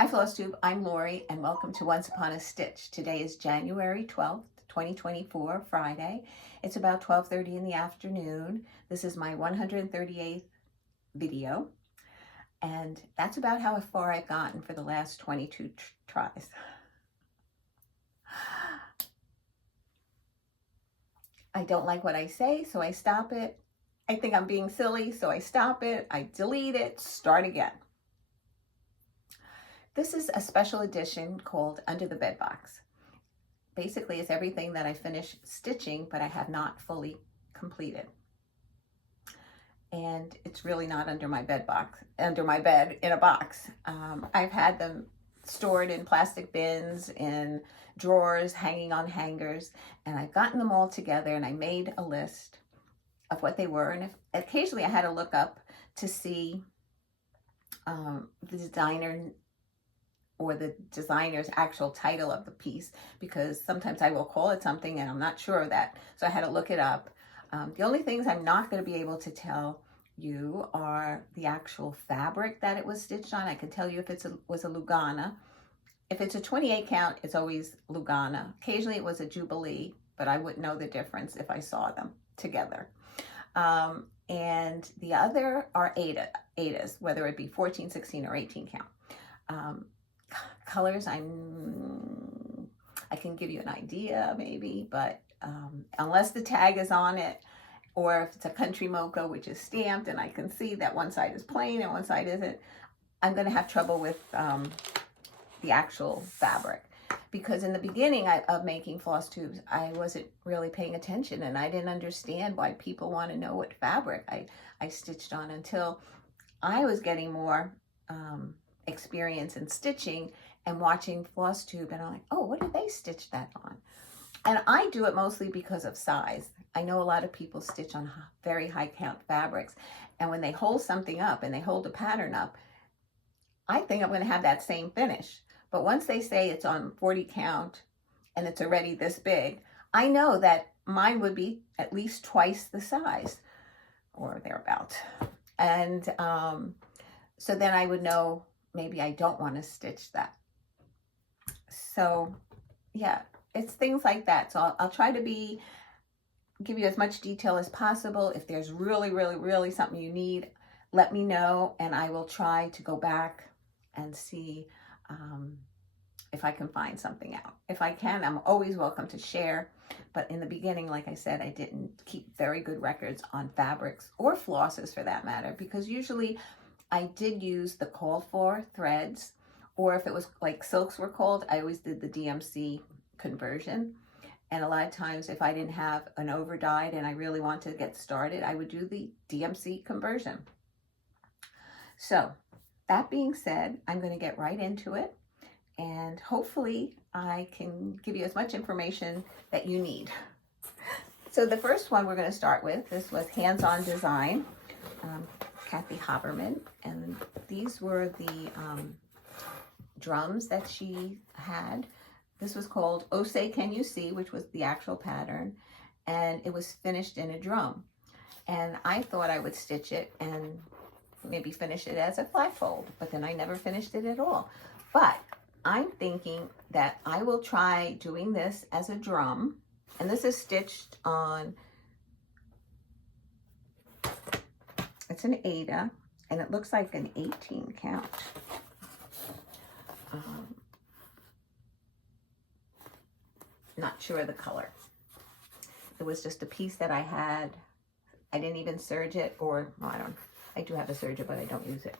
Hi Flosstube, I'm Lori and welcome to Once Upon a Stitch. Today is January 12th, 2024, Friday. It's about 12:30 in the afternoon. This is my 138th video and that's about how far I've gotten for the last 22 tries. I don't like what I say, so I stop it. I think I'm being silly, so I stop it. I delete it, start again. This is a special edition called Under the Bed Box. Basically, it's everything that I finished stitching, but I have not fully completed. And it's really not under my bed in a box. I've had them stored in plastic bins, in drawers, hanging on hangers, and I've gotten them all together and I made a list of what they were. And occasionally I had to look up to see the designer or the designer's actual title of the piece, because sometimes I will call it something and I'm not sure of that. So I had to look it up. The only things I'm not going to be able to tell you are the actual fabric that it was stitched on. I can tell you if it was a Lugana. If it's a 28 count, it's always Lugana. Occasionally it was a Jubilee, but I wouldn't know the difference if I saw them together. And the other are Adas, whether it be 14, 16, or 18 count. Colors, I can give you an idea maybe, but unless the tag is on it, or if it's a country mocha, which is stamped, and I can see that one side is plain and one side isn't, I'm going to have trouble with the actual fabric. Because in the beginning of making Flosstubes, I wasn't really paying attention, and I didn't understand why people want to know what fabric I stitched on until I was getting more experience in stitching and watching Flosstube, and I'm like, oh, what did they stitch that on? And I do it mostly because of size. I know a lot of people stitch on very high count fabrics, and when they hold something up and they hold a pattern up, I think I'm going to have that same finish. But once they say it's on 40 count and it's already this big, I know that mine would be at least twice the size or thereabouts. And so then I would know maybe I don't want to stitch that. So yeah, it's things like that. So I'll try to give you as much detail as possible. If there's really something you need, let me know, and I will try to go back and see if I can find something out. If I can, I'm always welcome to share. But in the beginning, like I said, I didn't keep very good records on fabrics or flosses for that matter, because usually I did use the called for threads, or if it was like silks were called, I always did the DMC conversion. And a lot of times if I didn't have an over dyed and I really want to get started, I would do the DMC conversion. So that being said, I'm going to get right into it, and hopefully I can give you as much information that you need. So the first one we're going to start with, this was Hands-On Design, Kathy Haberman, and these were the drums that she had. This was called Oh Say Can You See, which was the actual pattern, and it was finished in a drum. And I thought I would stitch it and maybe finish it as a flat fold, but then I never finished it at all. But I'm thinking that I will try doing this as a drum, and this is stitched on, it's an Ada, and it looks like an 18 count. Not sure of the color. It was just a piece that I had. I didn't even serge it, or well, I do have a serger, but I don't use it.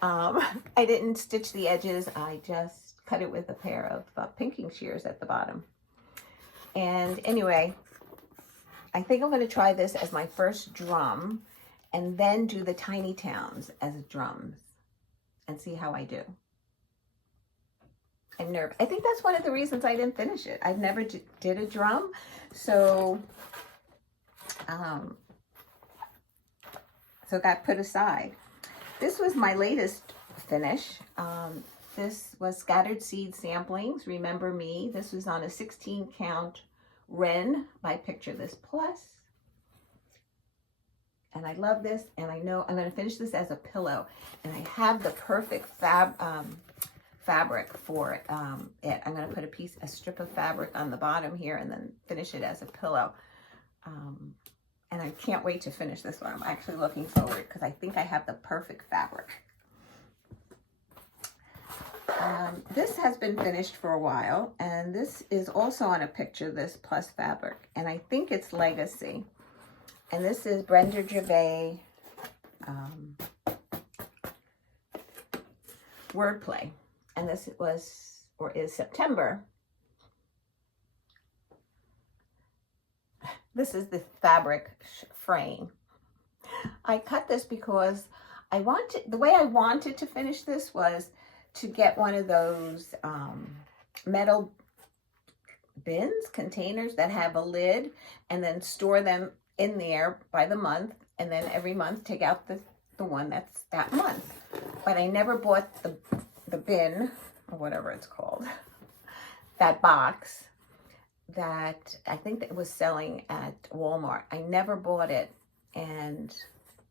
I didn't stitch the edges. I just cut it with a pair of pinking shears at the bottom. And anyway, I think I'm going to try this as my first drum, and then do the tiny towns as drums and see how I do. I'm nervous. I think that's one of the reasons I didn't finish it. I've never did a drum, so so got put aside. This was my latest finish. This was Scattered Seed Samplings, Remember Me. This was on a 16 count Wren by Picture This Plus. And I love this, and I know I'm going to finish this as a pillow. And I have the perfect fabric for it. I'm going to put a strip of fabric on the bottom here and then finish it as a pillow. And I can't wait to finish this one. I'm actually looking forward because I think I have the perfect fabric. This has been finished for a while, and this is also on a picture, this plus fabric, and I think it's Legacy. And this is Brenda Gervais wordplay, and this was, or is, September. This is the fabric frame. I cut this because the way I wanted to finish this was to get one of those metal bins, containers that have a lid, and then store them in there by the month, and then every month take out the one that's that month. But I never bought the bin, or whatever it's called, that box that I think that was selling at Walmart. I never bought it, and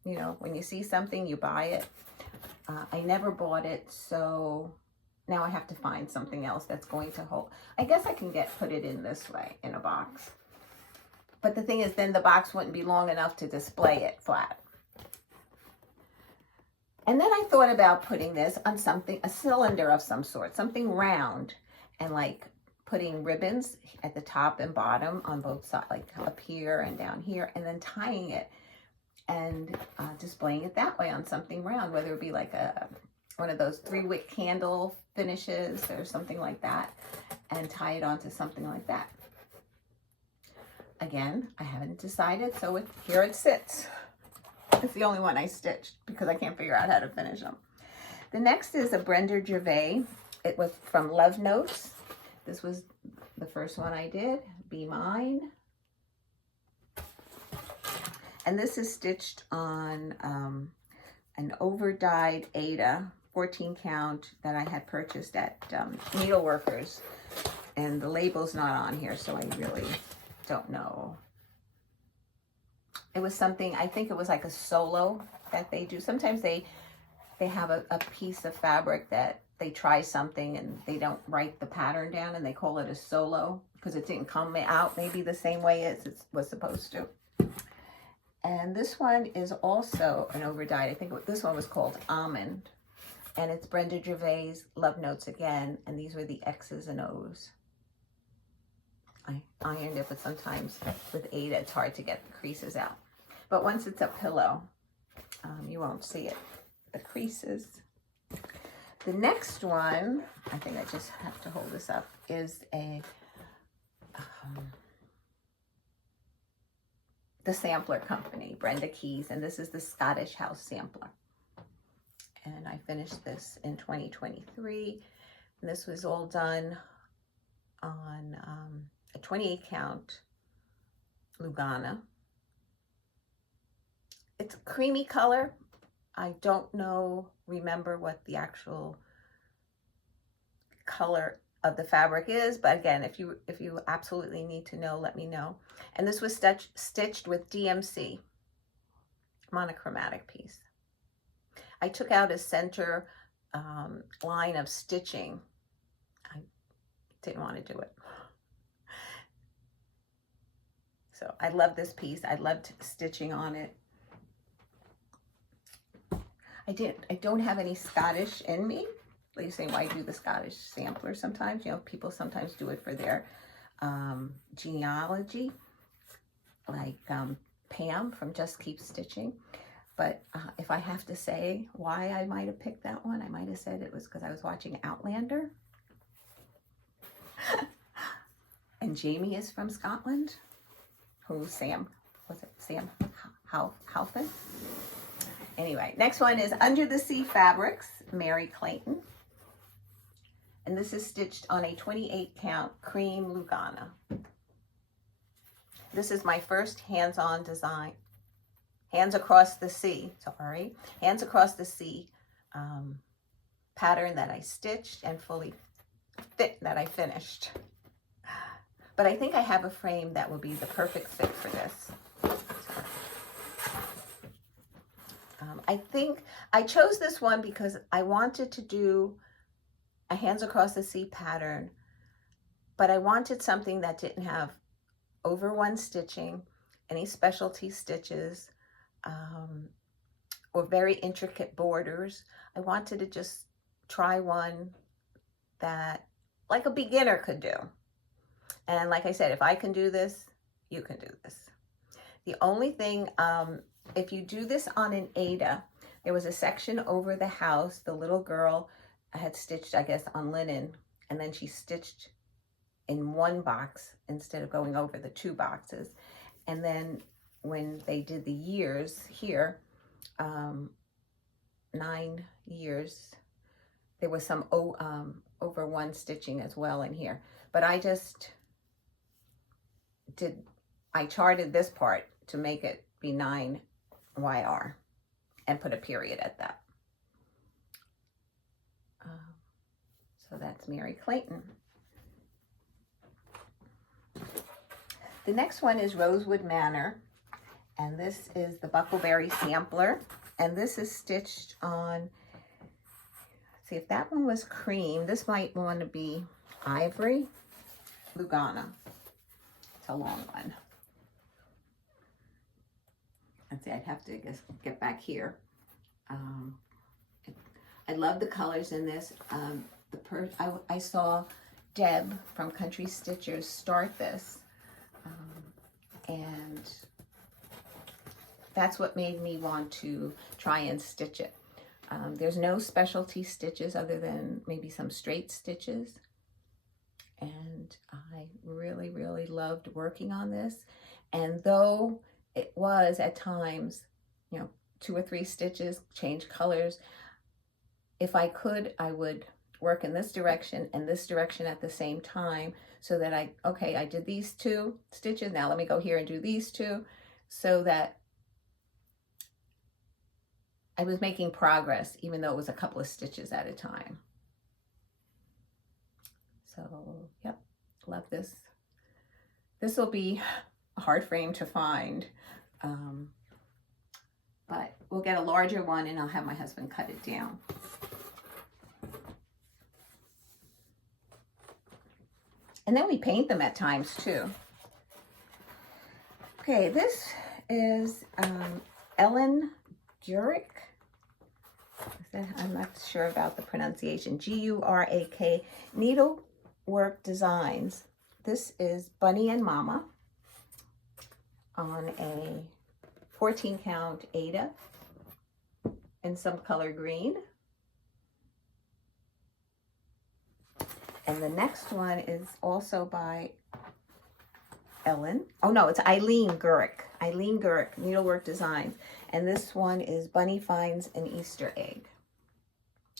you know, when you see something, you buy it. I never bought it, so now I have to find something else that's going to hold. I guess I can put it in this way, in a box. But the thing is, then the box wouldn't be long enough to display it flat. And then I thought about putting this on something, a cylinder of some sort, something round, and like putting ribbons at the top and bottom on both sides, like up here and down here, and then tying it and displaying it that way on something round, whether it be like one of those 3-wick candle finishes or something like that, and tie it onto something like that. Again, I haven't decided, so here it sits. It's the only one I stitched because I can't figure out how to finish them. The next is a Brenda Gervais. It was from Love Notes. This was the first one I did, Be Mine. And this is stitched on an over-dyed Ada 14 count that I had purchased at Needleworkers. And the label's not on here, so I really don't know. It was something, I think it was like a solo that they do. Sometimes they have a piece of fabric that they try something and they don't write the pattern down and they call it a solo because it didn't come out maybe the same way as it was supposed to. And this one is also an overdyed. I think this one was called Almond. And it's Brenda Gervais, Love Notes again. And these were the X's and O's. I ironed it, but sometimes with Ada, it's hard to get the creases out. But once it's a pillow, you won't see it, the creases. The next one, I think I just have to hold this up, is the Sampler Company, Brenda Keys, and this is the Scottish House Sampler. And I finished this in 2023. And this was all done on a 28 count Lugana. It's a creamy color. I don't remember what the actual color of the fabric is, but again, if you absolutely need to know, let me know. And this was stitched with DMC, monochromatic piece. I took out a center line of stitching. I didn't want to do it. So I love this piece. I loved stitching on it. I don't have any Scottish in me. Like saying, why do the Scottish sampler sometimes? You know, people sometimes do it for their genealogy, like Pam from Just Keep Stitching. But if I have to say why I might have picked that one, I might have said it was because I was watching Outlander. And Jamie is from Scotland. Who's Sam? Was it Sam Halfin? Anyway, next one is Under the Sea Fabrics, Mary Clayton. And this is stitched on a 28 count cream Lugana. This is my first hands-on design. Hands Across the Sea, sorry. Hands Across the Sea pattern that I stitched and fully that I finished. But I think I have a frame that will be the perfect fit for this. I think I chose this one because I wanted to do a hands across the sea pattern, but I wanted something that didn't have over one stitching, any specialty stitches, or very intricate borders. I wanted to just try one that like a beginner could do. And like I said, if I can do this, you can do this. The only thing, if you do this on an Aida, there was a section over the house, the little girl had stitched, I guess, on linen, and then she stitched in one box instead of going over the 2 boxes. And then when they did the years here, 9 years, there was some over one stitching as well in here. But I just I charted this part to make it be 9 YR and put a period at that. So that's Mary Clayton. The next one is Rosewood Manor, and this is the Buckleberry Sampler, and this is stitched on, let's see if that one was cream, this might want to be Ivory Lugana. It's a long one. Let's see, I'd have to get back here. I love the colors in this. I saw Deb from Country Stitchers start this, and that's what made me want to try and stitch it. There's no specialty stitches other than maybe some straight stitches, and I really, really loved working on this. And though it was at times, 2 or 3 stitches, change colors, if I could, I would work in this direction and this direction at the same time, so that I did these 2 stitches, now let me go here and do these 2, so that I was making progress, even though it was a couple of stitches at a time. So, yep, love this. This will be a hard frame to find, but we'll get a larger one and I'll have my husband cut it down. And then we paint them at times too. Okay, this is Ellen Gurak. I'm not sure about the pronunciation. Gurak Needlework Designs. This is Bunny and Mama on a 14 count Aida in some color green. And the next one is also by Ellen. Oh no, it's Eileen Gurak. Eileen Gurak, Needlework Designs. And this one is Bunny Finds an Easter Egg.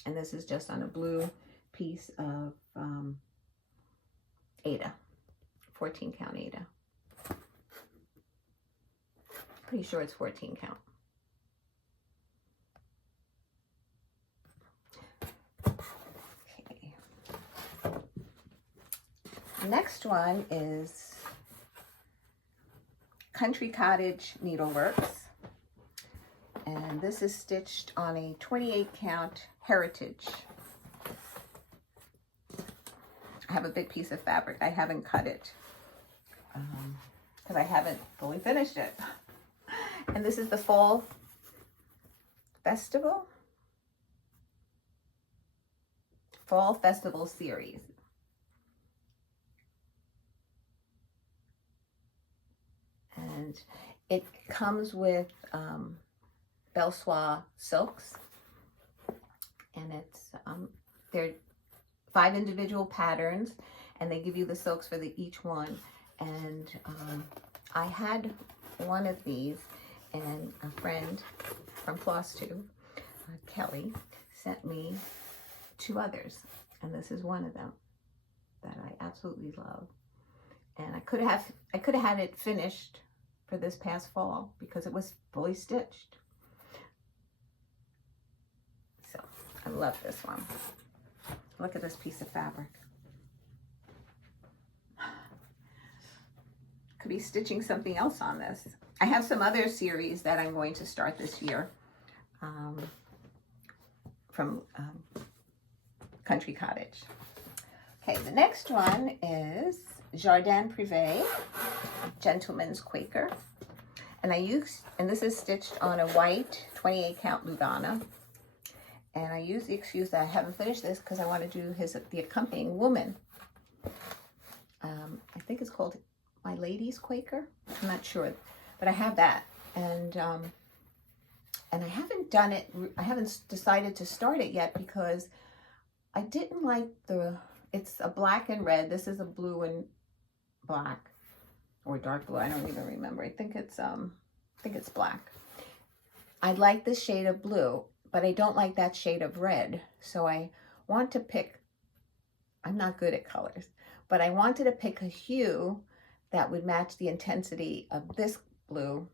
And this is just on a blue piece of Aida, 14 count Aida. Pretty sure it's 14 count. Okay. Next one is Country Cottage Needleworks. And this is stitched on a 28 count Heritage. I have a big piece of fabric. I haven't cut it because I haven't fully finished it. And this is the Fall Festival. Fall Festival series. And it comes with Belle Soie silks, and it's they're 5 individual patterns, and they give you the silks for each one. And I had one of these, and a friend from Flosstube, Kelly, sent me 2 others, and this is one of them that I absolutely love. And I could have had it finished for this past fall because it was fully stitched. So I love this one. Look at this piece of fabric. Could be stitching something else on this. I have some other series that I'm going to start this year from country cottage. Okay, the next one is Jardin Privé, Gentleman's Quaker. And this is stitched on a white 28 count Lugana. And I use the excuse that I haven't finished this because I want to do the accompanying woman. I think it's called My Lady's Quaker. I'm not sure, but I have that. And I haven't done it. I haven't decided to start it yet because I didn't like it's a black and red. This is a blue and black, or dark blue. I don't even remember. I think it's black. I like this shade of blue, but I don't like that shade of red. So I want to pick, I'm not good at colors, but I wanted to pick a hue that would match the intensity of this blue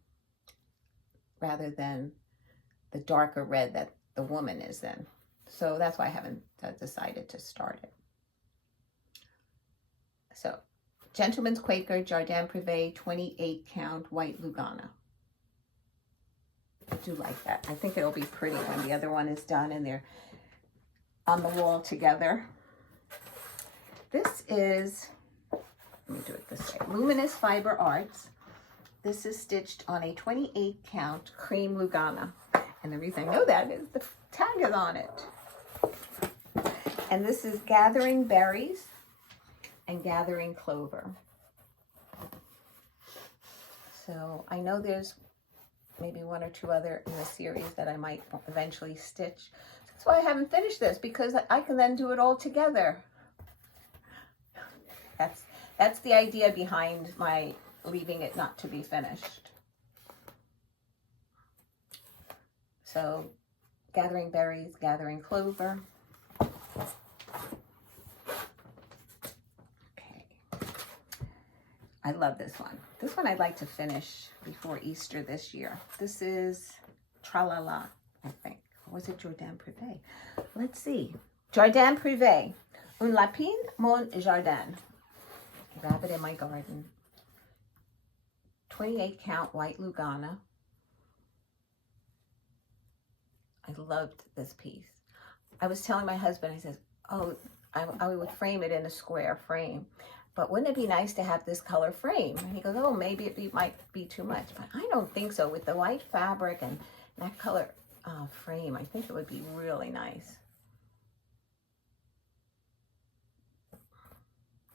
rather than the darker red that the woman is in. So that's why I haven't decided to start it. So, Gentleman's Quaker, Jardin Privé, 28 count white Lugana. I do like that. I think it'll be pretty when the other one is done and they're on the wall together. This is, let me do it this way, Luminous Fiber Arts. This is stitched on a 28 count cream Lugana. And the reason I know that is the tag is on it. And this is Gathering Berries and Gathering Clover. So I know there's maybe one or two other in the series that I might eventually stitch. That's why I haven't finished this, because I can then do it all together. That's the idea behind my leaving it not to be finished. So Gathering Berries, Gathering Clover. I love this one. This one I'd like to finish before Easter this year. This is Tralala, I think. Or was it Jardin Privé? Let's see. Jardin Privé. Un lapin, mon jardin. A rabbit in my garden. 28 count white Lugana. I loved this piece. I was telling my husband, I said, oh, I would frame it in a square frame. But wouldn't it be nice to have this color frame? And he goes, oh, maybe it might be too much. But I don't think so. With the white fabric and that color frame, I think it would be really nice.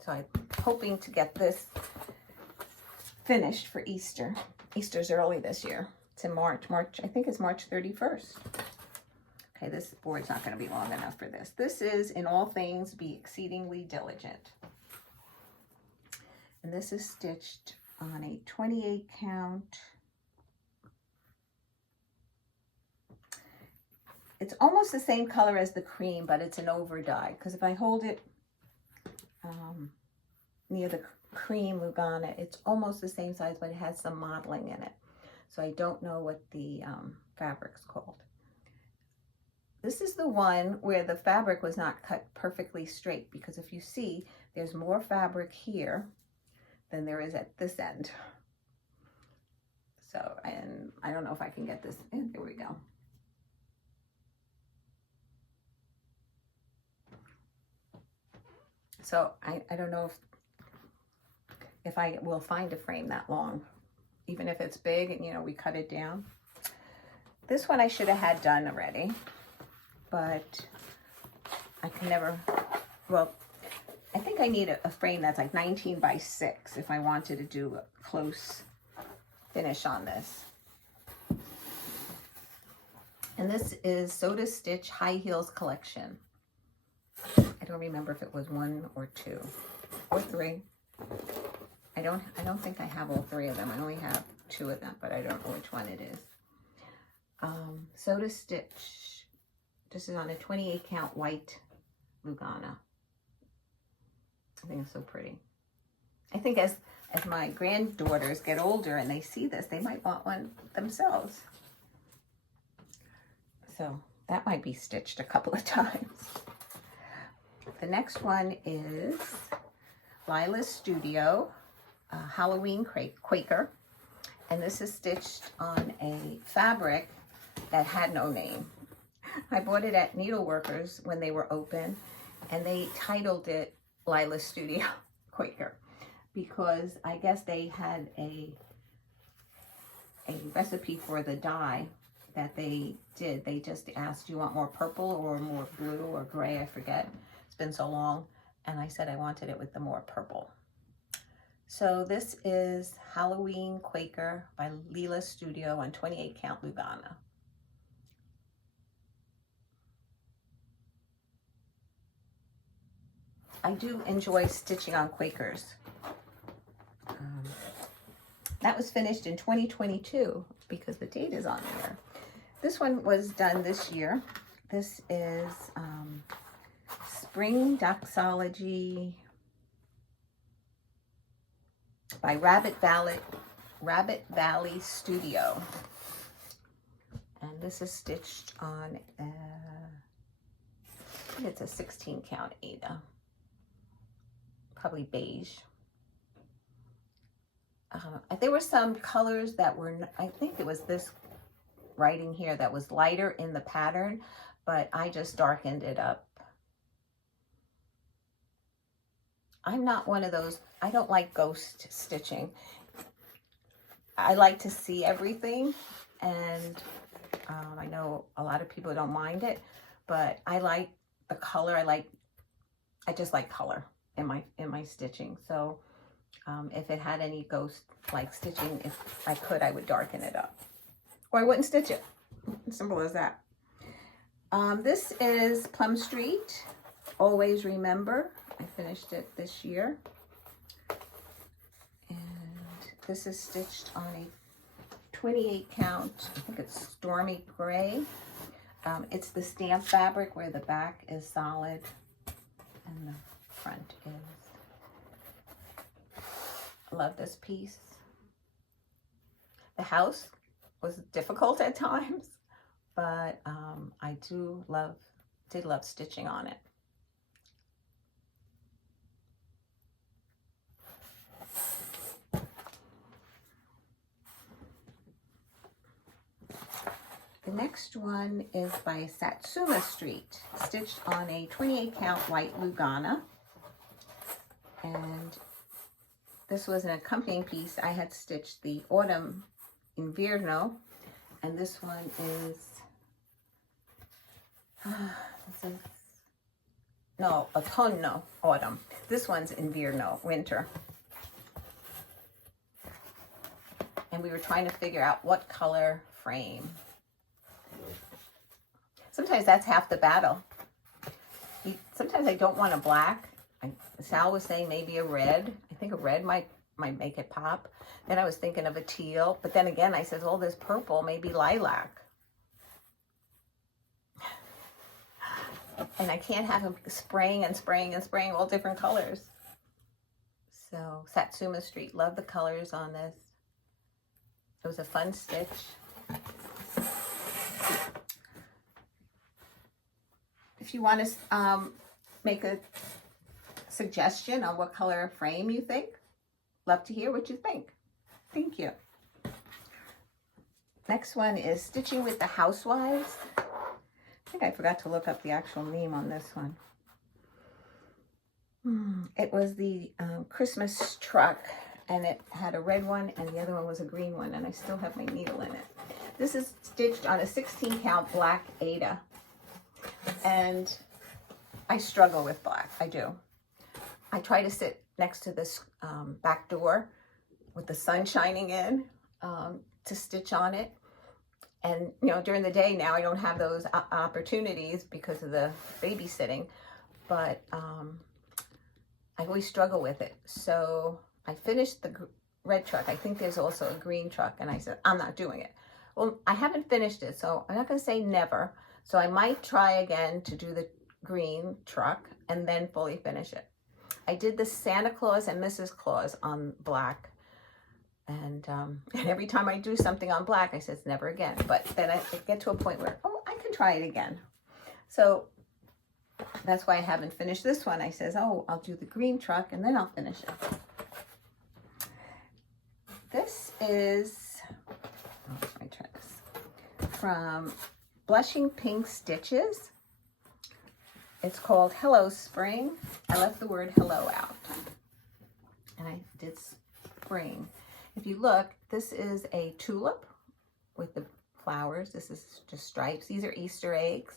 So I'm hoping to get this finished for Easter. Easter's early this year. It's in March. I think it's March 31st. Okay, this board's not going to be long enough for this. This is In All Things Be Exceedingly Diligent. And this is stitched on a 28 count. It's almost the same color as the cream, but it's an over dye. Because if I hold it near the cream Lugana, it's almost the same size, but it has some modeling in it. So I don't know what the fabric's called. This is the one where the fabric was not cut perfectly straight, because if you see, there's more fabric here than there is at this end. So, and I don't know if I can get this in. There we go. So I don't know if I will find a frame that long, even if it's big and, you know, we cut it down. This one I should have had done already, but I can never, well, I think I need a frame that's like 19 by 6 if I wanted to do a close finish on this. And this is Soda Stitch High Heels Collection. I don't remember if it was 1 or 2 or 3. I don't think I have all 3 of them. I only have 2 of them, but I don't know which one it is. Soda Stitch. This is on a 28 count white Lugana. I think it's so pretty. I think as my granddaughters get older and they see this, they might want one themselves. So that might be stitched a couple of times. The next one is Lila's Studio, Halloween Quaker. And this is stitched on a fabric that had no name. I bought it at Needleworkers when they were open. and they titled it Lila's Studio Quaker, because I guess they had a recipe for the dye that they did. They just asked, do you want more purple or more blue or gray? I forget. It's been so long. And I said I wanted it with the more purple. So this is Halloween Quaker by Lila's Studio on 28 count Lugana. I do enjoy stitching on Quakers. That was finished in 2022 because the date is on there. This one was done this year. This is Spring Doxology by Rabbit Valley Studio. And this is stitched on, I think it's a 16 count Ada. Probably beige. There were some colors that were, I think it was this writing here that was lighter in the pattern, but I just darkened it up. I'm not one of those, I don't like ghost stitching. I like to see everything, and I know a lot of people don't mind it, but I like the color. I just like color in my stitching. So if it had any ghost like stitching, if I could, I would darken it up, or I wouldn't stitch it. Simple as that. This is Plum Street, Always Remember. I finished it this year. And this is stitched on a 28 count, I think it's Stormy Gray. It's the stamp fabric where the back is solid and the front is. I love this piece. The house was difficult at times, but I did love stitching on it. The next one is by Satsuma Street, stitched on a 28 count white Lugana. And this was an accompanying piece. I had stitched the Autumn Invierno, and this one is, no, Autunno, Autumn. This one's Invierno, winter. And we were trying to figure out what color frame. Sometimes that's half the battle. Sometimes I don't want a black. Sal was saying maybe a red. I think a red might make it pop. Then I was thinking of a teal, but then again I said, oh, this purple, maybe lilac. And I can't have them spraying and spraying and spraying all different colors. So Satsuma Street, love the colors on this. It was a fun stitch. If you want to make a suggestion on what color frame you think, love to hear what you think. Thank you. Next one is Stitching with the Housewives. I think I forgot to look up the actual name on this one. It was the Christmas truck, and it had a red one and the other one was a green one, and I still have my needle in it. This is stitched on a 16 count black Ada. And I struggle with black, I do. I try to sit next to this back door with the sun shining in to stitch on it. And, you know, during the day now I don't have those opportunities because of the babysitting, but I always struggle with it. So I finished the red truck. I think there's also a green truck, and I said, I'm not doing it. Well, I haven't finished it, so I'm not going to say never. So I might try again to do the green truck and then fully finish it. I did the Santa Claus and Mrs. Claus on black. And every time I do something on black, I said, it's never again. But then I get to a point where, oh, I can try it again. So that's why I haven't finished this one. I says, oh, I'll do the green truck and then I'll finish it. This is, let me try this, from Blushing Pink Stitches. It's called Hello Spring. I left the word hello out. And I did spring. If you look, this is a tulip with the flowers. This is just stripes. These are Easter eggs.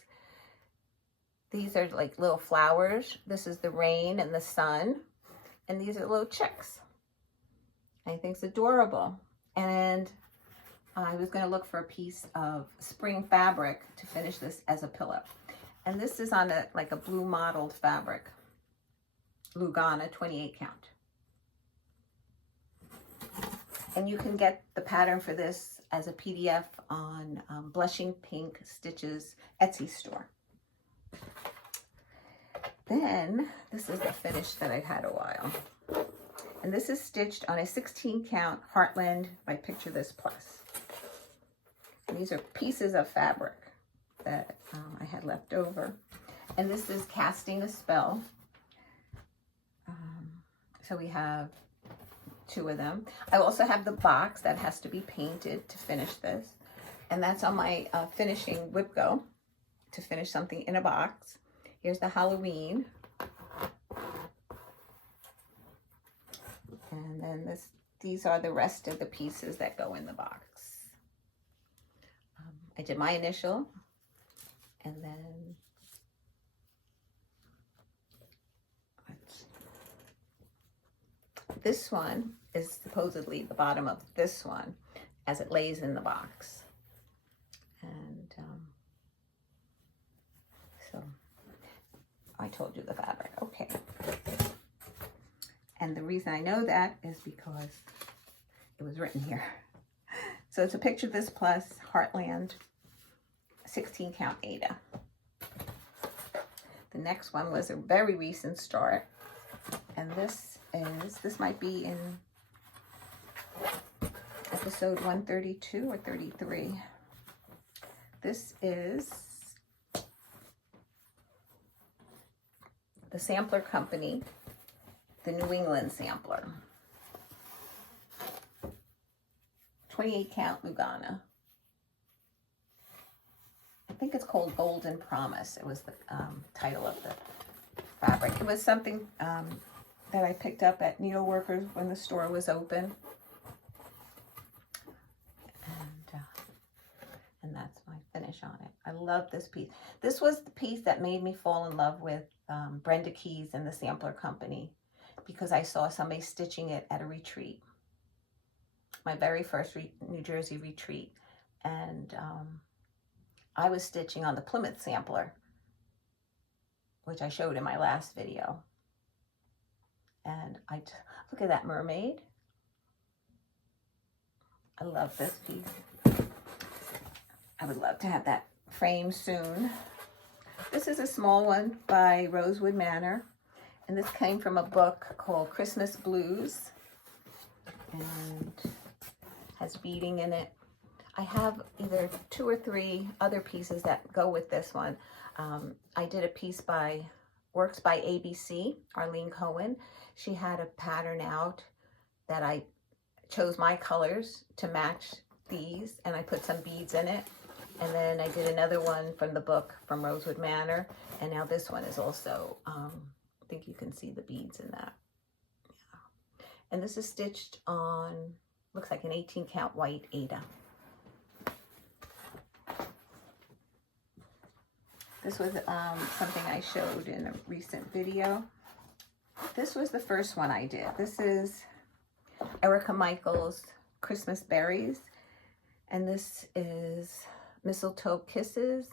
These are like little flowers. This is the rain and the sun. And these are little chicks. I think it's adorable. And I was going to look for a piece of spring fabric to finish this as a pillow. And this is on like a blue mottled fabric. Lugana 28 count. And you can get the pattern for this as a PDF on Blushing Pink Stitches Etsy store. Then, this is the finish that I've had a while. And this is stitched on a 16 count Heartland by Picture This Plus. And these are pieces of fabric that I had left over. And this is Casting a Spell. So we have 2 of them. I also have the box that has to be painted to finish this. And that's on my finishing whip go to finish something in a box. Here's the Halloween. And then these are the rest of the pieces that go in the box. I did my initial, and then this one is supposedly the bottom of this one as it lays in the box. And so I told you the fabric. Okay. And the reason I know that is because it was written here. So it's a Picture This Plus Heartland 16 count Ada. The next one was a very recent start. And this might be in episode 132 or 33. This is the Sampler Company, the New England Sampler. 28 count Lugana. I think it's called Golden Promise. It was the title of the fabric. It was something that I picked up at Needleworkers when the store was open. And that's my finish on it. I love this piece. This was the piece that made me fall in love with Brenda Keys and the Sampler Company, because I saw somebody stitching it at a retreat. My very first New Jersey retreat. And I was stitching on the Plymouth Sampler, which I showed in my last video. And look at that mermaid. I love this piece. I would love to have that frame soon. This is a small one by Rosewood Manor. And this came from a book called Christmas Blues. And has beading in it. I have either 2 or 3 other pieces that go with this one. I did a piece by Works by ABC, Arlene Cohen. She had a pattern out that I chose my colors to match these, and I put some beads in it. And then I did another one from the book from Rosewood Manor, and now this one is also, I think you can see the beads in that. Yeah. And this is stitched on, looks like an 18 count white Ada. This was something I showed in a recent video. This was the first one I did. This is Erica Michaels' Christmas Berries. And this is Mistletoe Kisses.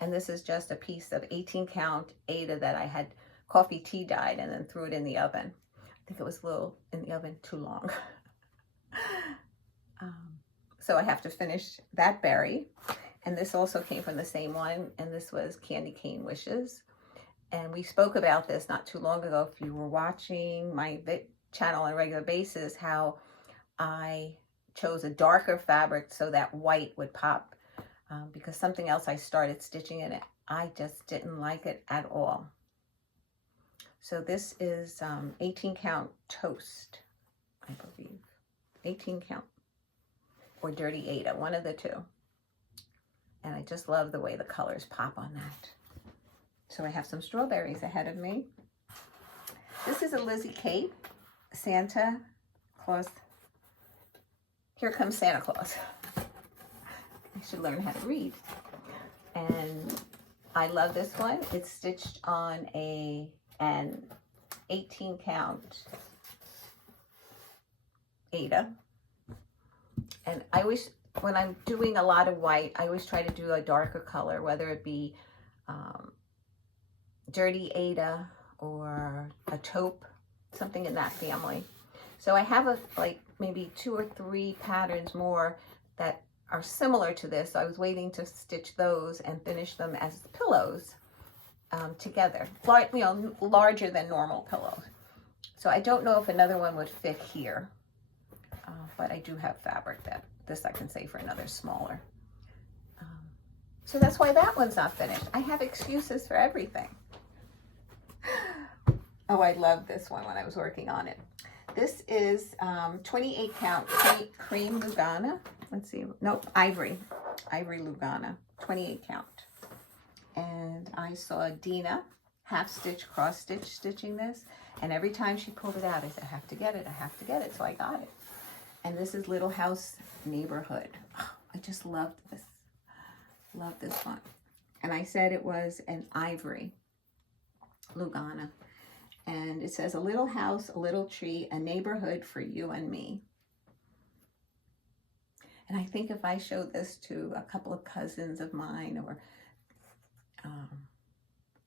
And this is just a piece of 18 count Ada that I had coffee tea dyed and then threw it in the oven. I think it was a little in the oven too long. So I have to finish that berry. And this also came from the same one, and this was Candy Cane Wishes. And we spoke about this not too long ago, if you were watching my channel on a regular basis, how I chose a darker fabric so that white would pop, because something else I started stitching in it, I just didn't like it at all. So this is 18 count Toast, I believe. 18 count or Dirty Ada, one of the two. And I just love the way the colors pop on that. So I have some strawberries ahead of me. This is a Lizzie Kate, Santa Claus. Here comes Santa Claus. I should learn how to read. And I love this one. It's stitched on an 18 count Aida. And I always, when I'm doing a lot of white, I always try to do a darker color, whether it be dirty Aida or a taupe, something in that family. So I have like maybe 2 or 3 patterns more that are similar to this. So I was waiting to stitch those and finish them as pillows together, larger than normal pillows. So I don't know if another one would fit here, but I do have fabric that this I can save for another smaller. So that's why that one's not finished. I have excuses for everything. Oh, I love this one when I was working on it. This is 28 count cream Lugana. Let's see, nope, ivory Lugana, 28 count. And I saw Dena half stitch, cross stitch stitching this. And every time she pulled it out, I said, I have to get it, I have to get it. So I got it. And this is Little House Neighborhood. Oh, I just loved this. Love this one. And I said it was an ivory Lugana. And it says, a little house, a little tree, a neighborhood for you and me. And I think if I showed this to a couple of cousins of mine, or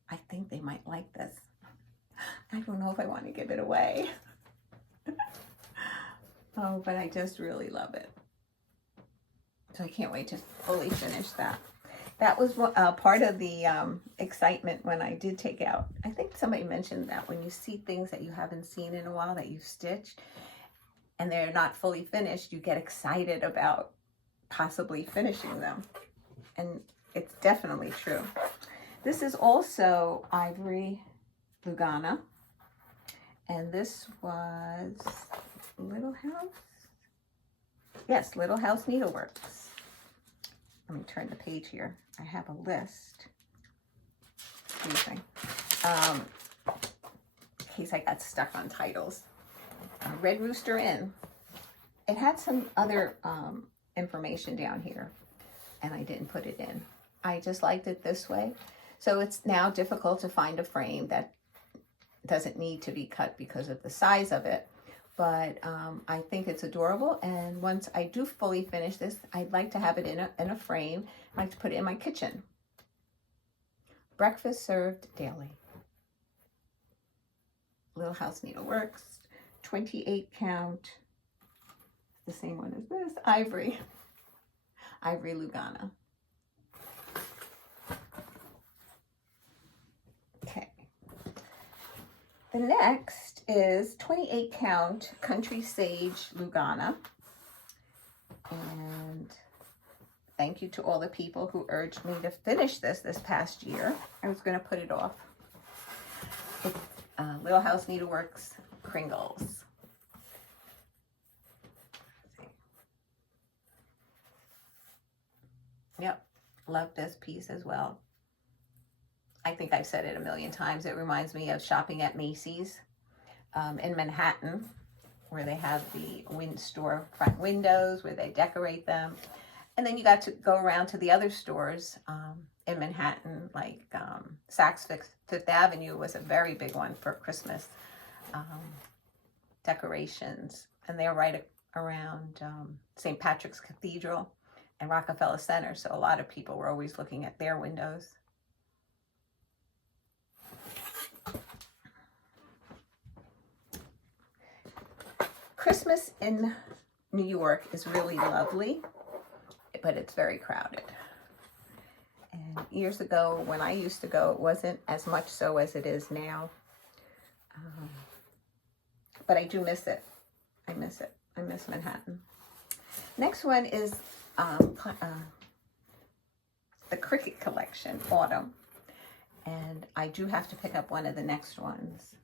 I think they might like this. I don't know if I want to give it away. Oh, but I just really love it. So I can't wait to fully finish that. That was part of the excitement when I did take out. I think somebody mentioned that when you see things that you haven't seen in a while that you've stitched and they're not fully finished, you get excited about possibly finishing them. And it's definitely true. This is also ivory Lugana. And this was Little House. Yes, Little House Needleworks. Let me turn the page here. I have a list. Excuse me. In case I got stuck on titles. Red Rooster Inn. It had some other information down here, and I didn't put it in. I just liked it this way. So it's now difficult to find a frame that doesn't need to be cut because of the size of it. But I think it's adorable, and once I do fully finish this, I'd like to have it in a frame. I'd like to put it in my kitchen. Breakfast served daily. Little House Needleworks, 28 count, the same one as this, ivory Lugana. Okay. The next is 28 count Country Sage Lugana. And thank you to all the people who urged me to finish this past year. I was going to put it off. It's Little House Needleworks Kringles. Yep, love this piece as well. I think I've said it a million times. It reminds me of shopping at Macy's in Manhattan, where they have the store front windows where they decorate them. And then you got to go around to the other stores in Manhattan, like Saks Fifth Avenue was a very big one for Christmas decorations. And they're right around St. Patrick's Cathedral and Rockefeller Center. So a lot of people were always looking at their windows. Christmas in New York is really lovely, but it's very crowded. And years ago, when I used to go, it wasn't as much so as it is now. But I do miss it. I miss it. I miss Manhattan. Next one is the Cricket Collection, Autumn. And I do have to pick up one of the next ones.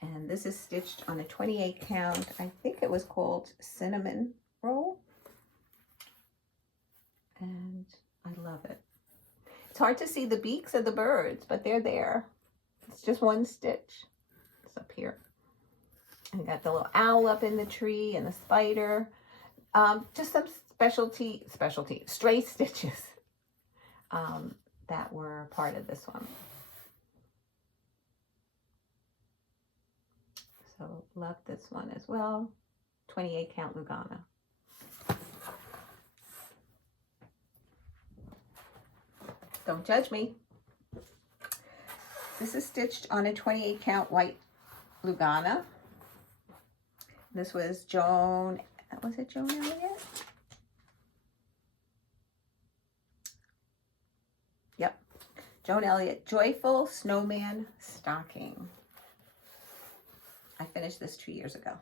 And this is stitched on a 28 count. I think it was called Cinnamon Roll. And I love it. It's hard to see the beaks of the birds, but they're there. It's just one stitch. It's up here. And got the little owl up in the tree and the spider. Just some stray stitches that were part of this one. So love this one as well. 28 count Lugana. Don't judge me. This is stitched on a 28 count white Lugana. This was Joan Elliott? Yep. Joan Elliott, Joyful Snowman Stocking. I finished this 2 years ago.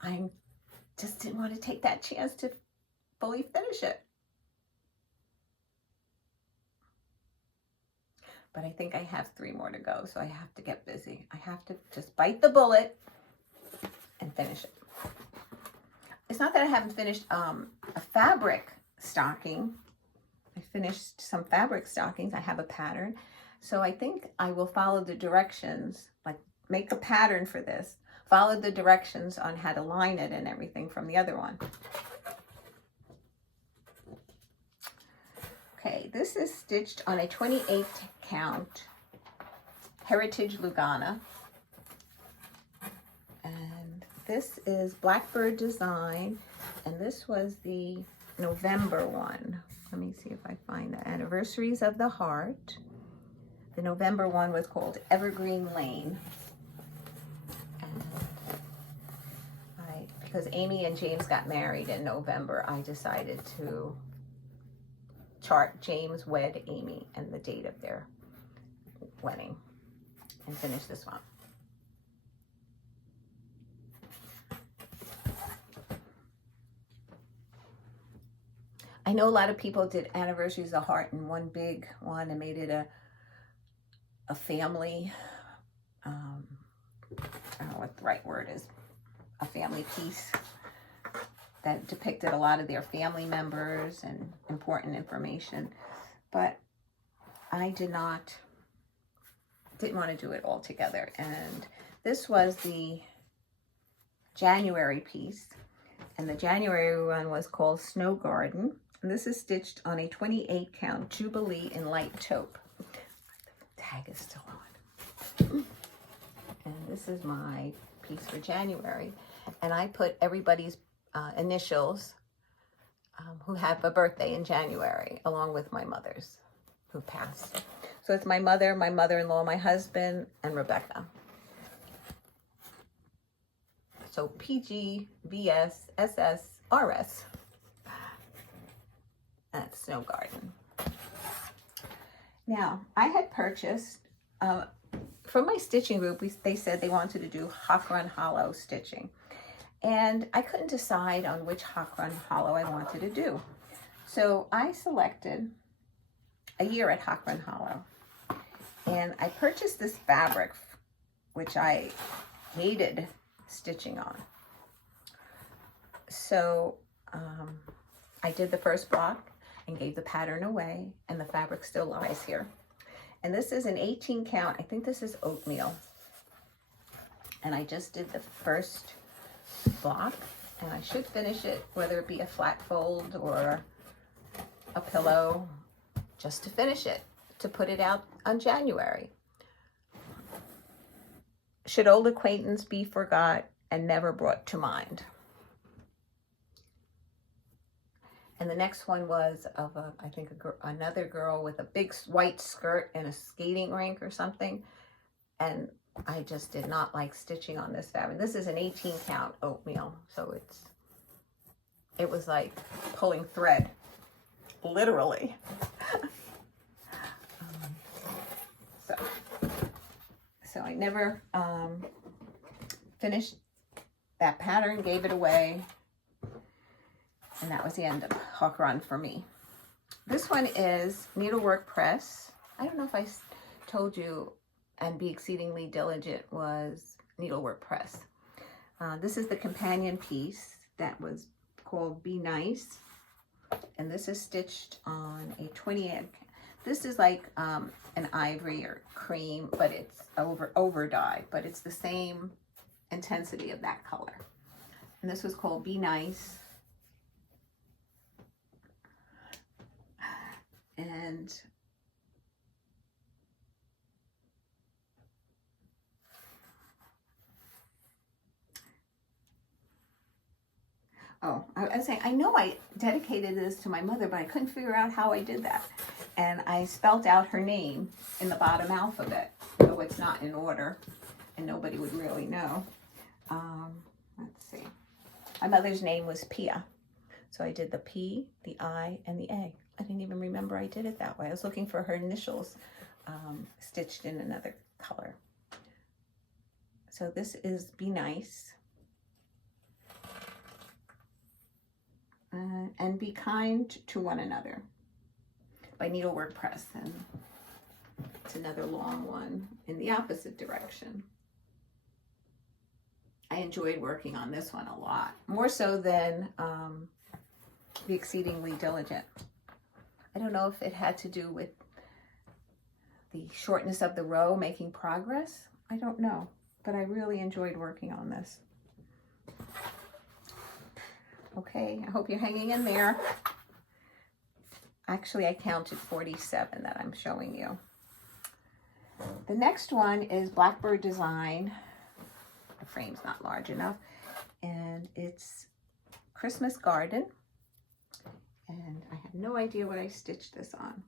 I just didn't want to take that chance to fully finish it. But I think I have 3 more to go, so I have to get busy. I have to just bite the bullet and finish it. It's not that I haven't finished a fabric stocking. I finished some fabric stockings. I have a pattern. So I think I will follow the directions, like make a pattern for this, follow the directions on how to line it and everything from the other one. Okay, this is stitched on a 28 count Heritage Lugana. And this is Blackbird design. And this was the November one. Let me see if I find the Anniversaries of the Heart. The November one was called Evergreen Lane. And because Amy and James got married in November, I decided to chart James wed Amy and the date of their wedding and finish this one. I know a lot of people did Anniversaries of the Heart in one big one and made it a family, I don't know what the right word is, a family piece that depicted a lot of their family members and important information. But I didn't want to do it all together. And this was the January piece. And the January one was called Snow Garden. And this is stitched on a 28 count Jubilee in light taupe. The tag is still on. And this is my piece for January. And I put everybody's initials who have a birthday in January, along with my mother's who passed. So it's my mother, my mother-in-law, my husband, and Rebecca. So PG, VS, SS, RS. That's Snow Garden. Now, I had purchased, from my stitching group, they said they wanted to do Hock Run Hollow stitching. And I couldn't decide on which Hock Run Hollow I wanted to do. So I selected a year at Hock Run Hollow. And I purchased this fabric, which I hated stitching on. So I did the first block and gave the pattern away, and the fabric still lies here. And this is an 18 count, I think this is oatmeal. And I just did the first block, and I should finish it, whether it be a flat fold or a pillow, just to finish it, to put it out on January. Should old acquaintance be forgot and never brought to mind. And the next one was of I think another girl with a big white skirt in a skating rink or something. And I just did not like stitching on this fabric. This is an 18 count oatmeal, so it was like pulling thread, literally. So I never finished that pattern, gave it away, and that was the end of Hock Run for me. This one is Needlework Press. I don't know if I told you, and Be Exceedingly Diligent was Needlework Press. This is the companion piece that was called Be Nice. And this is stitched on a 28. This is like an ivory or cream, but it's over dye, but it's the same intensity of that color. And this was called Be Nice. And oh, I was saying, I know I dedicated this to my mother, but I couldn't figure out how I did that. And I spelt out her name in the bottom alphabet, so it's not in order, and nobody would really know. Let's see. My mother's name was Pia, so I did the P, the I, and the A. I didn't even remember I did it that way. I was looking for her initials stitched in another color. So this is Be Nice. And Be Kind to One Another by Needlework Press. And it's another long one in the opposite direction. I enjoyed working on this one a lot, more so than the Exceedingly Diligent. I don't know if it had to do with the shortness of the row making progress. I don't know, but I really enjoyed working on this. Okay, I hope you're hanging in there. Actually, I counted 47 that I'm showing you. The next one is Blackbird Design. The frame's not large enough. And it's Christmas Garden. And I have no idea what I stitched this on.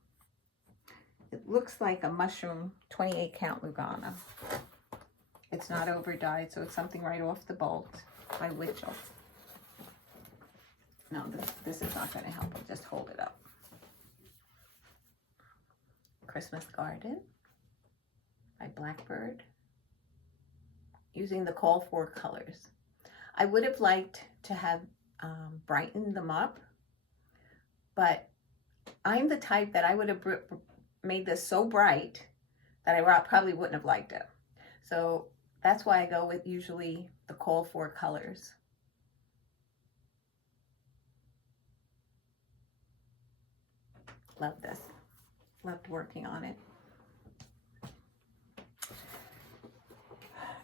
It looks like a mushroom 28 count Lugana. It's not over dyed, so it's something right off the bolt by Witchell. No, this is not going to help. I'll just hold it up. Christmas Garden by Blackbird. Using the call for colors. I would have liked to have brightened them up, but I'm the type that I would have made this so bright that I probably wouldn't have liked it. So that's why I go with usually the call for colors. Love this. Loved working on it.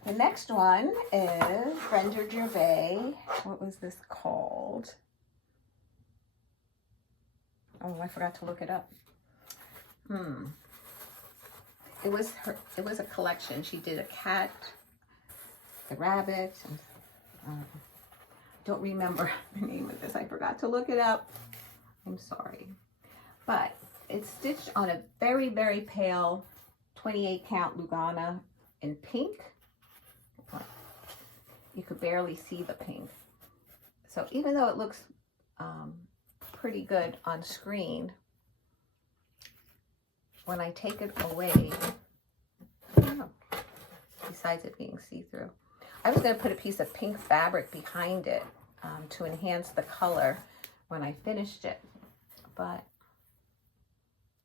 The next one is Brenda Gervais. What was this called? Oh, I forgot to look it up. It was a collection. She did a cat, a rabbit. Don't remember the name of this. I forgot to look it up. I'm sorry. But it's stitched on a very, very pale 28 count Lugana in pink. You could barely see the pink. So even though it looks pretty good on screen, when I take it away, besides it being see-through, I was going to put a piece of pink fabric behind it to enhance the color when I finished it, but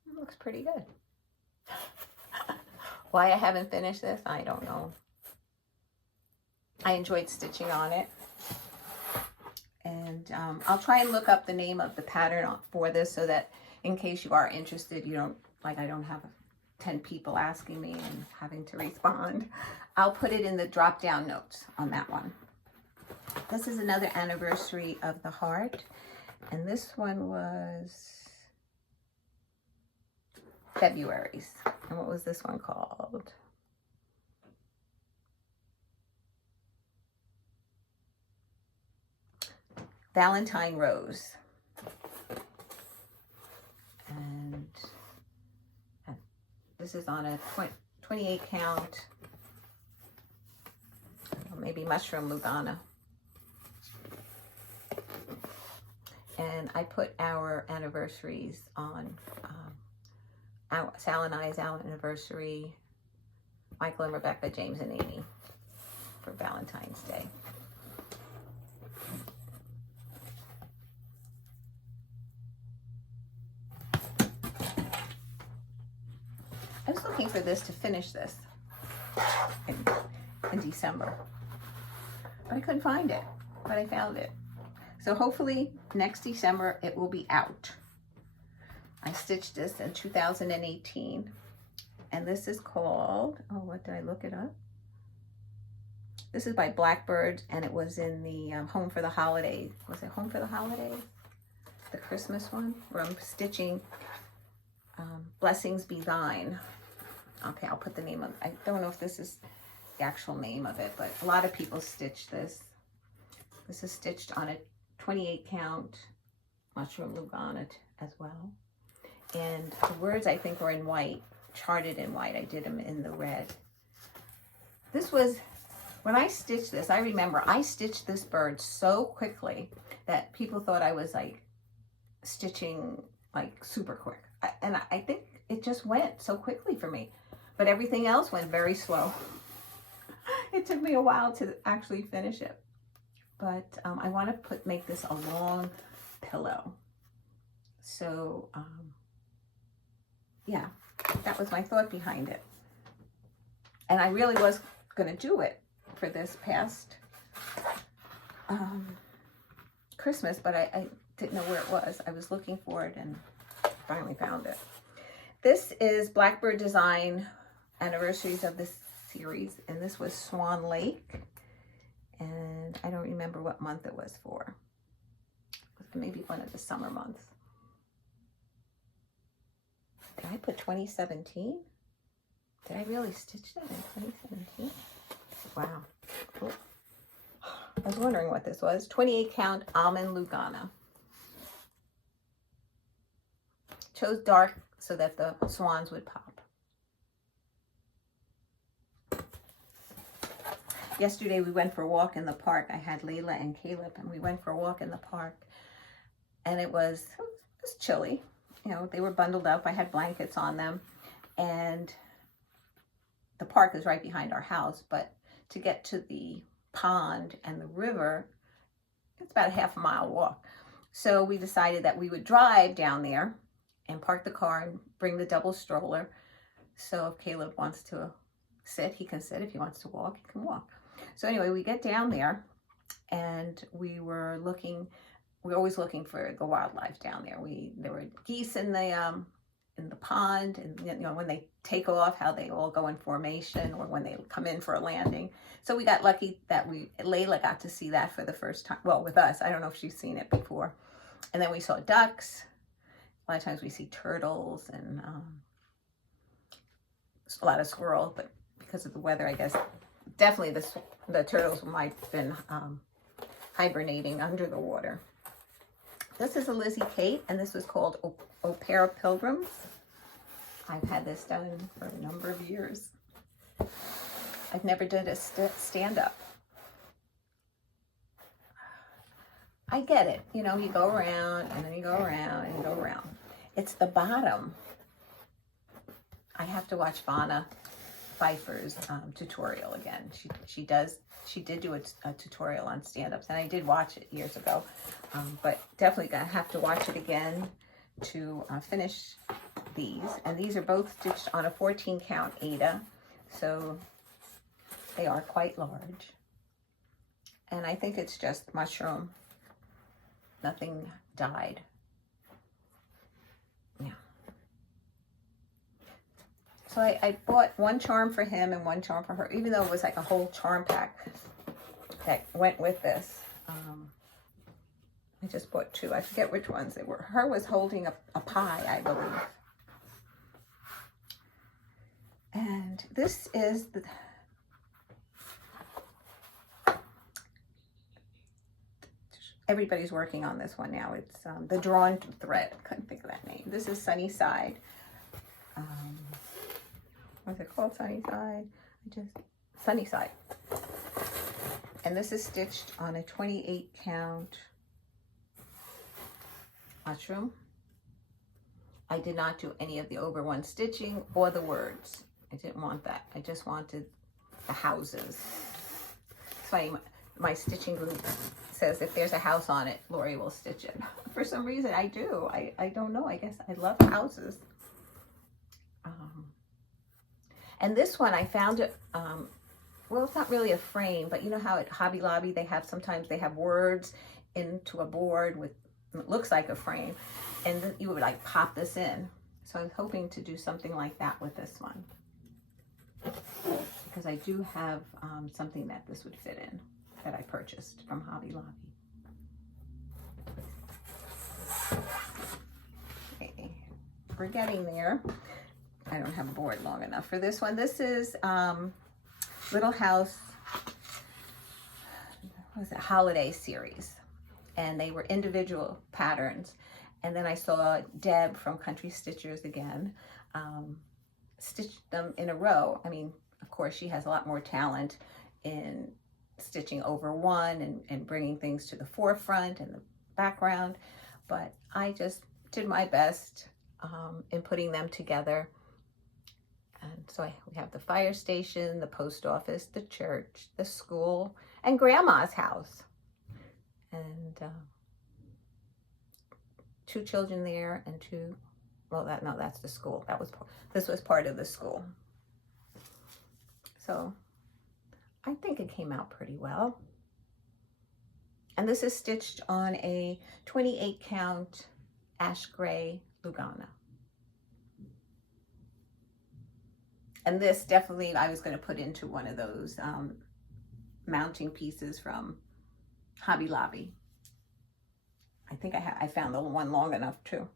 it looks pretty good. Why I haven't finished this, I don't know. I enjoyed stitching on it. And I'll try and look up the name of the pattern for this so that in case you are interested, you don't, like I don't have 10 people asking me and having to respond. I'll put it in the drop-down notes on that one. This is another anniversary of the heart. And this one was February's. And what was this one called? Valentine Rose. And this is on a 28 count, maybe mushroom Lugana. And I put our anniversaries on Sal and I's anniversary, Michael and Rebecca, James and Amy for Valentine's Day. I was looking for this to finish this in December, but I couldn't find it, but I found it. So hopefully next December it will be out. I stitched this in 2018. And this is called, oh, what did I look it up? This is by Blackbird, and it was in the Home for the Holidays. Was it Home for the Holidays? The Christmas one? Where I'm stitching Blessings Be Thine. Okay, I'll put the name of it. I don't know if this is the actual name of it, but a lot of people stitch this. This is stitched on a 28 count mushroom Lugana as well. And the words I think were in white, charted in white. I did them in the red. This was, when I stitched this, I remember I stitched this bird so quickly that people thought I was like stitching like super quick. And I think it just went so quickly for me. But everything else went very slow. It took me a while to actually finish it. But I want to make this a long pillow. So, yeah, that was my thought behind it. And I really was going to do it for this past Christmas, but I didn't know where it was. I was looking for it and finally found it. This is Blackbird Design Anniversaries of this series, and this was Swan Lake, and I don't remember what month it was for. Maybe one of the summer months. Did I put 2017? Did I really stitch that in 2017? Wow. Oh. I was wondering what this was. 28 count almond Lugana. Chose dark so that the swans would pop. Yesterday we went for a walk in the park. I had Layla and Caleb, and we went for a walk in the park. And it was chilly. You know, they were bundled up. I had blankets on them. And the park is right behind our house. But to get to the pond and the river, it's about a half-mile walk. So we decided that we would drive down there and park the car and bring the double stroller. So if Caleb wants to sit, he can sit. If he wants to walk, he can walk. So anyway, we get down there, and we were looking. We're always looking for the wildlife down there. There were geese in the pond, and you know, when they take off, how they all go in formation, or when they come in for a landing. So we got lucky that Layla got to see that for the first time. Well, with us, I don't know if she's seen it before. And then we saw ducks. A lot of times we see turtles and a lot of squirrels, but because of the weather, I guess definitely the turtles might have been hibernating under the water. This is a Lizzie Kate, and this was called Au Pair Pilgrims. I've had this done for a number of years. I've never done a stand-up. I get it. You know, you go around, and then you go around, and you go around. It's the bottom. I have to watch Vonna Pfeiffer's tutorial again. She did do a tutorial on stand-ups, and I did watch it years ago, but definitely gonna have to watch it again to finish these. And these are both stitched on a 14 count Aida, so they are quite large. And I think it's just mushroom, nothing dyed. Yeah. So I bought one charm for him and one charm for her, even though it was like a whole charm pack that went with this. I just bought two. I forget which ones they were. Her was holding a pie, I believe. And this is everybody's working on this one now. It's the Drawn Thread. Couldn't think of that name. This is Sunnyside. What's it called? Sunnyside? Sunnyside. And this is stitched on a 28 count mushroom. I did not do any of the over one stitching or the words. I didn't want that. I just wanted the houses. That's why my stitching group says if there's a house on it, Lori will stitch it. For some reason, I do. I don't know. I guess I love houses. And this one, I found it, well, it's not really a frame, but you know how at Hobby Lobby, sometimes they have words into a board with, it looks like a frame, and then you would like pop this in. So I was hoping to do something like that with this one, because I do have something that this would fit in that I purchased from Hobby Lobby. Okay, we're getting there. I don't have a board long enough for this one. This is Little House, what was it, Holiday Series. And they were individual patterns. And then I saw Deb from Country Stitchers again, stitch them in a row. I mean, of course, she has a lot more talent in stitching over one and bringing things to the forefront and the background. But I just did my best in putting them together. And so we have the fire station, the post office, the church, the school, and Grandma's house. And 2 children there and 2, well, that's the school. This was part of the school. So I think it came out pretty well. And this is stitched on a 28 count ash gray Lugana. And this definitely I was going to put into one of those mounting pieces from Hobby Lobby. I think I found the one long enough too.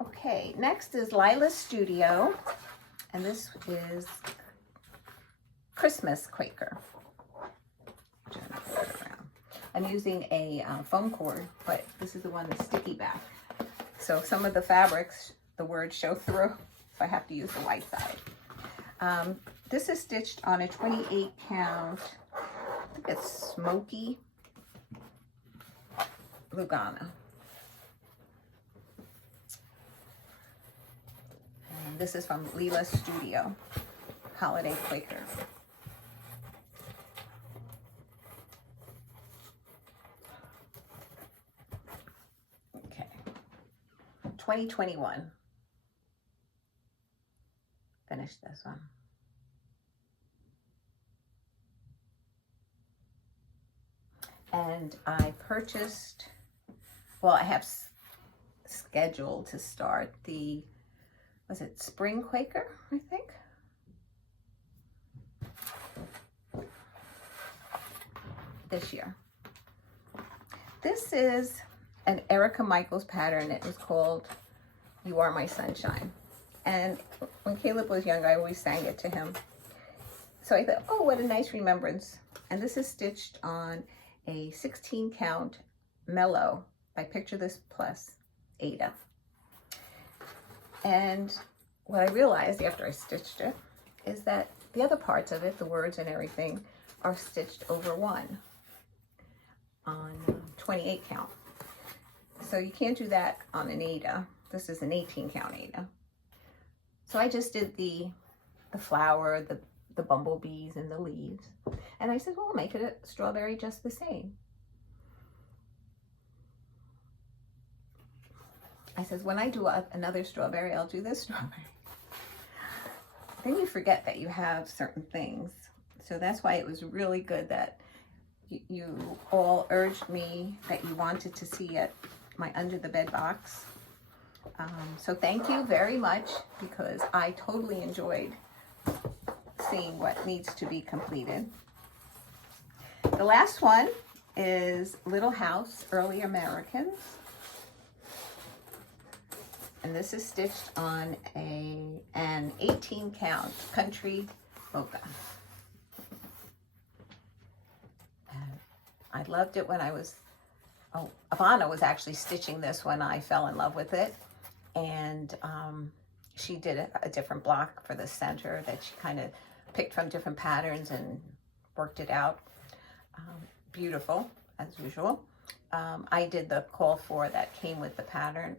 Okay, next is Lila's Studio, and this is Christmas Quaker. I'm using a foam cord, but this is the one that's sticky back. So some of the fabrics, the words show through, so I have to use the white side. This is stitched on a 28 count, I think it's Smoky Lugana. And this is from Lila's Studio, Holiday Quaker. Okay, 2021. Finished this one. And I purchased, well, I have scheduled to start the, was it Spring Quaker, I think? This year. This is an Erica Michaels pattern. It was called You Are My Sunshine. And when Caleb was young, I always sang it to him. So I thought, oh, what a nice remembrance. And this is stitched on a 16 count Mellow by Picture This Plus Ada. And what I realized after I stitched it is that the other parts of it, the words and everything, are stitched over one on 28 count. So you can't do that on an Ada. This is an 18 count Ada. So I just did the flower, the bumblebees and the leaves. And I said, well, I'll make it a strawberry just the same. I said, when I do another strawberry, I'll do this strawberry. Then you forget that you have certain things. So that's why it was really good that you all urged me that you wanted to see it, my under the bed box. So thank you very much, because I totally enjoyed seeing what needs to be completed. The last one is Little House Early Americans. And this is stitched on an 18 count Country Mocha. And I loved it when I was, Vonna was actually stitching this when I fell in love with it. And she did a different block for the center that she kind of picked from different patterns and worked it out. Beautiful, as usual. I did the call for that came with the pattern.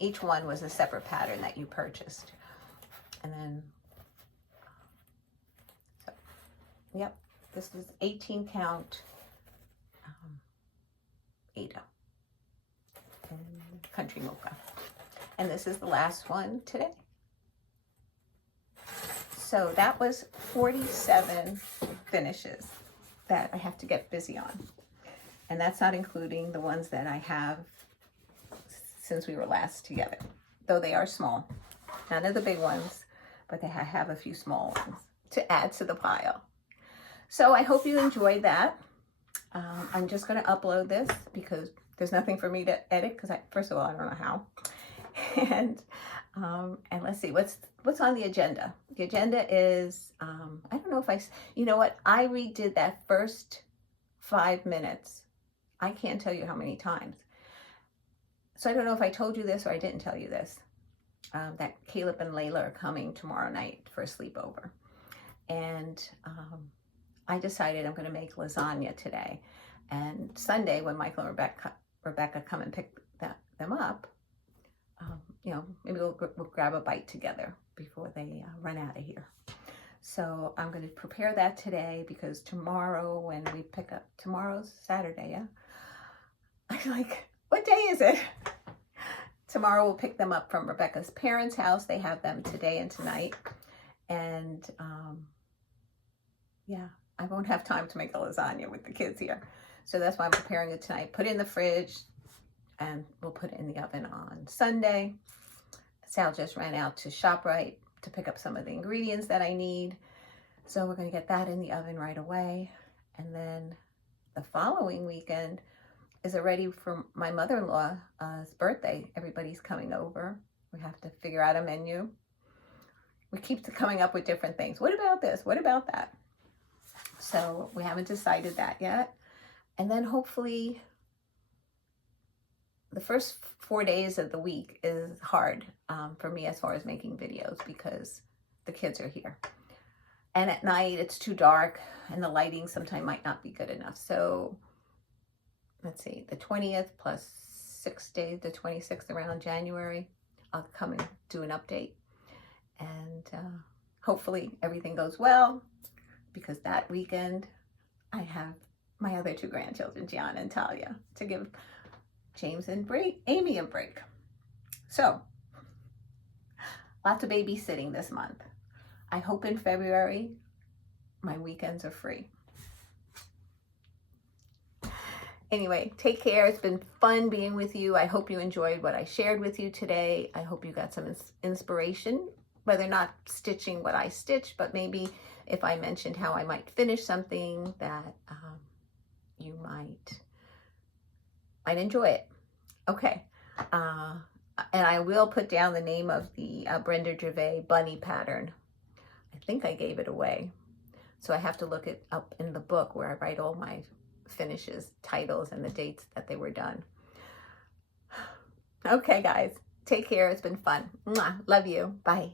Each one was a separate pattern that you purchased. And then, so, yep, this is 18 count Ada and Country Mocha. And this is the last one today. So that was 47 finishes that I have to get busy on. And that's not including the ones that I have since we were last together, though they are small. None of the big ones, but I have a few small ones to add to the pile. So I hope you enjoyed that. I'm just going to upload this because there's nothing for me to edit because first of all, I don't know how. And let's see, what's on the agenda? The agenda is, I don't know if you know what? I redid that first 5 minutes. I can't tell you how many times. So I don't know if I told you this or I didn't tell you this. That Caleb and Layla are coming tomorrow night for a sleepover. And I decided I'm going to make lasagna today. And Sunday, when Michael and Rebecca come and pick them up, you know, maybe we'll grab a bite together before they run out of here. So I'm going to prepare that today because tomorrow when we pick up, tomorrow's Saturday, yeah? I'm like, what day is it? Tomorrow we'll pick them up from Rebecca's parents' house. They have them today and tonight. And yeah, I won't have time to make a lasagna with the kids here. So that's why I'm preparing it tonight. Put it in the fridge and we'll put it in the oven on Sunday. Sal just ran out to ShopRite to pick up some of the ingredients that I need. So we're going to get that in the oven right away. And then the following weekend is already for my mother-in-law's birthday. Everybody's coming over. We have to figure out a menu. We keep coming up with different things. What about this? What about that? So we haven't decided that yet. And then hopefully the first 4 days of the week is hard for me as far as making videos because the kids are here. And at night it's too dark and the lighting sometimes might not be good enough. So let's see, the 20th plus 6 days, the 26th around January, I'll come and do an update. And hopefully everything goes well because that weekend I have my other 2 grandchildren, Gianna and Talia, to give James and Amy a break. So lots of babysitting this month. I hope in February my weekends are free. Anyway, take care. It's been fun being with you. I hope you enjoyed what I shared with you today. I hope you got some inspiration, whether not stitching what I stitched, but maybe if I mentioned how I might finish something that you might enjoy it. Okay. And I will put down the name of the Brenda Gervais bunny pattern. I think I gave it away. So I have to look it up in the book where I write all my finishes, titles, and the dates that they were done. Okay, guys. Take care. It's been fun. Mwah. Love you. Bye.